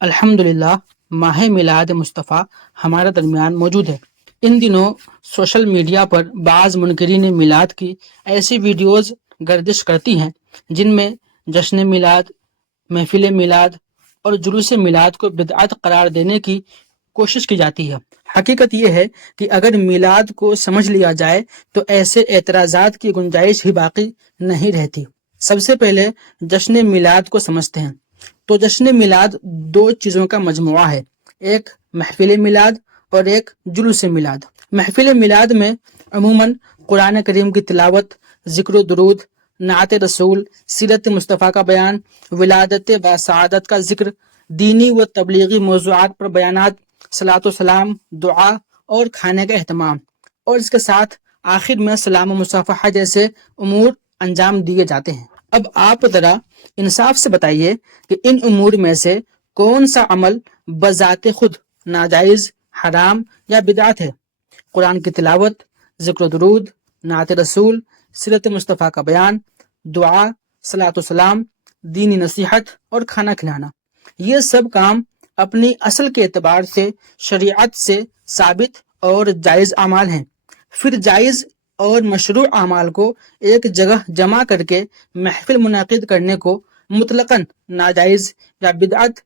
الحمدللہ ماہ میلاد مصطفیٰ ہمارے درمیان موجود ہے۔ ان دنوں سوشل میڈیا پر بعض منکرین میلاد کی ایسی ویڈیوز گردش کرتی ہیں جن میں جشن میلاد، محفل میلاد اور جلوس میلاد کو بدعت قرار دینے کی کوشش کی جاتی ہے۔ حقیقت یہ ہے کہ اگر میلاد کو سمجھ لیا جائے تو ایسے اعتراضات کی گنجائش ہی باقی نہیں رہتی۔ سب سے پہلے جشن میلاد کو سمجھتے ہیں تو جشن میلاد دو چیزوں کا مجموعہ ہے، ایک محفل میلاد اور ایک جلوس میلاد۔ محفل میلاد میں عموماً قرآن کریم کی تلاوت، ذکر و درود، نعت رسول، سیرت مصطفیٰ کا بیان، ولادت و سعادت کا ذکر، دینی و تبلیغی موضوعات پر بیانات، صلاۃ و سلام، دعا اور کھانے کا اہتمام، اور اس کے ساتھ آخر میں سلام و مصافحہ جیسے امور انجام دیے جاتے ہیں۔ اب آپ ذرا انصاف سے بتائیے کہ ان امور میں سے کون سا عمل بذات خود ناجائز، حرام یا بدعت ہے؟ قرآن کی تلاوت، ذکر و درود، نعت رسول، سیرت مصطفیٰ کا بیان، دعا، صلاۃ و سلام، دینی نصیحت اور کھانا کھلانا، یہ سب کام اپنی اصل کے اعتبار سے شریعت سے ثابت اور جائز اعمال ہیں۔ پھر جائز اور مشروع اعمال کو ایک جگہ جمع کر کے محفل منعقد کرنے کو مطلقاً ناجائز یا بدعت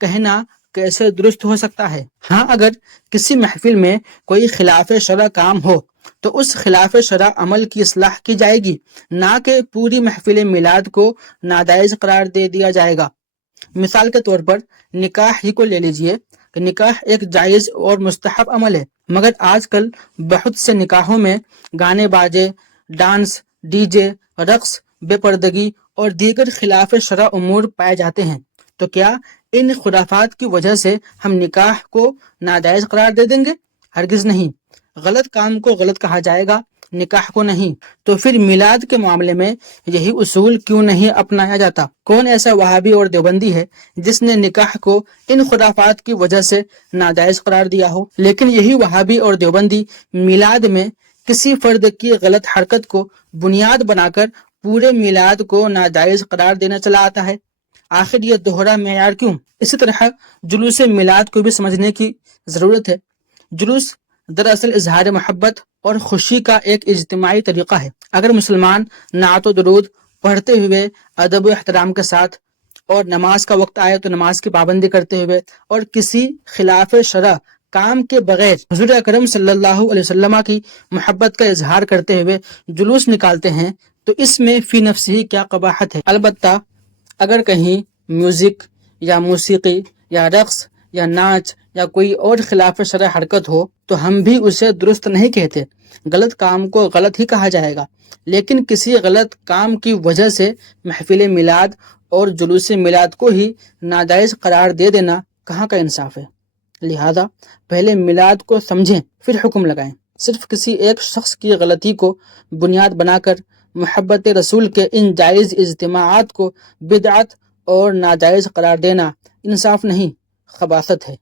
کہنا کیسے درست ہو سکتا ہے؟ ہاں، اگر کسی محفل میں کوئی خلاف شرع کام ہو تو اس خلاف شرع عمل کی اصلاح کی جائے گی، نہ کہ پوری محفل میلاد کو ناجائز قرار دے دیا جائے گا۔ مثال کے طور پر نکاح ہی کو لے لیجئے کہ نکاح ایک جائز اور مستحب عمل ہے، مگر آج کل بہت سے نکاحوں میں گانے باجے، ڈانس، ڈی جے، رقص، بے پردگی اور دیگر خلاف شرع امور پائے جاتے ہیں۔ تو کیا ان خرافات کی وجہ سے ہم نکاح کو ناجائز قرار دے دیں گے؟ ہرگز نہیں۔ غلط کام کو غلط کہا جائے گا، نکاح کو نہیں۔ تو پھر میلاد کے معاملے میں یہی اصول کیوں نہیں اپنایا جاتا؟ کون ایسا وہابی اور دیوبندی ہے جس نے نکاح کو ان خرافات کی وجہ سے ناجائز قرار دیا ہو؟ لیکن یہی وہابی اور دیوبندی میلاد میں کسی فرد کی غلط حرکت کو بنیاد بنا کر پورے میلاد کو ناجائز قرار دینا چلا آتا ہے۔ آخر یہ دوہرا معیار کیوں؟ اسی طرح جلوس میلاد کو بھی سمجھنے کی ضرورت ہے۔ جلوس دراصل اظہار محبت اور خوشی کا ایک اجتماعی طریقہ ہے۔ اگر مسلمان نعت و درود پڑھتے ہوئے ادب و احترام کے ساتھ اور نماز کا وقت آئے تو نماز کی پابندی کرتے ہوئے اور کسی خلاف شرع کام کے بغیر حضور اکرم صلی اللہ علیہ وسلم کی محبت کا اظہار کرتے ہوئے جلوس نکالتے ہیں تو اس میں فی نفس ہی کیا قباحت ہے؟ البتہ اگر کہیں میوزک یا موسیقی یا رقص یا ناچ یا کوئی اور خلاف شرع حرکت ہو تو ہم بھی اسے درست نہیں کہتے، غلط کام کو غلط ہی کہا جائے گا۔ لیکن کسی غلط کام کی وجہ سے محفل میلاد اور جلوس میلاد کو ہی ناجائز قرار دے دینا کہاں کا انصاف ہے؟ لہذا پہلے میلاد کو سمجھیں پھر حکم لگائیں۔ صرف کسی ایک شخص کی غلطی کو بنیاد بنا کر محبت رسول کے ان جائز اجتماعات کو بدعت اور ناجائز قرار دینا انصاف نہیں، خباثت ہے۔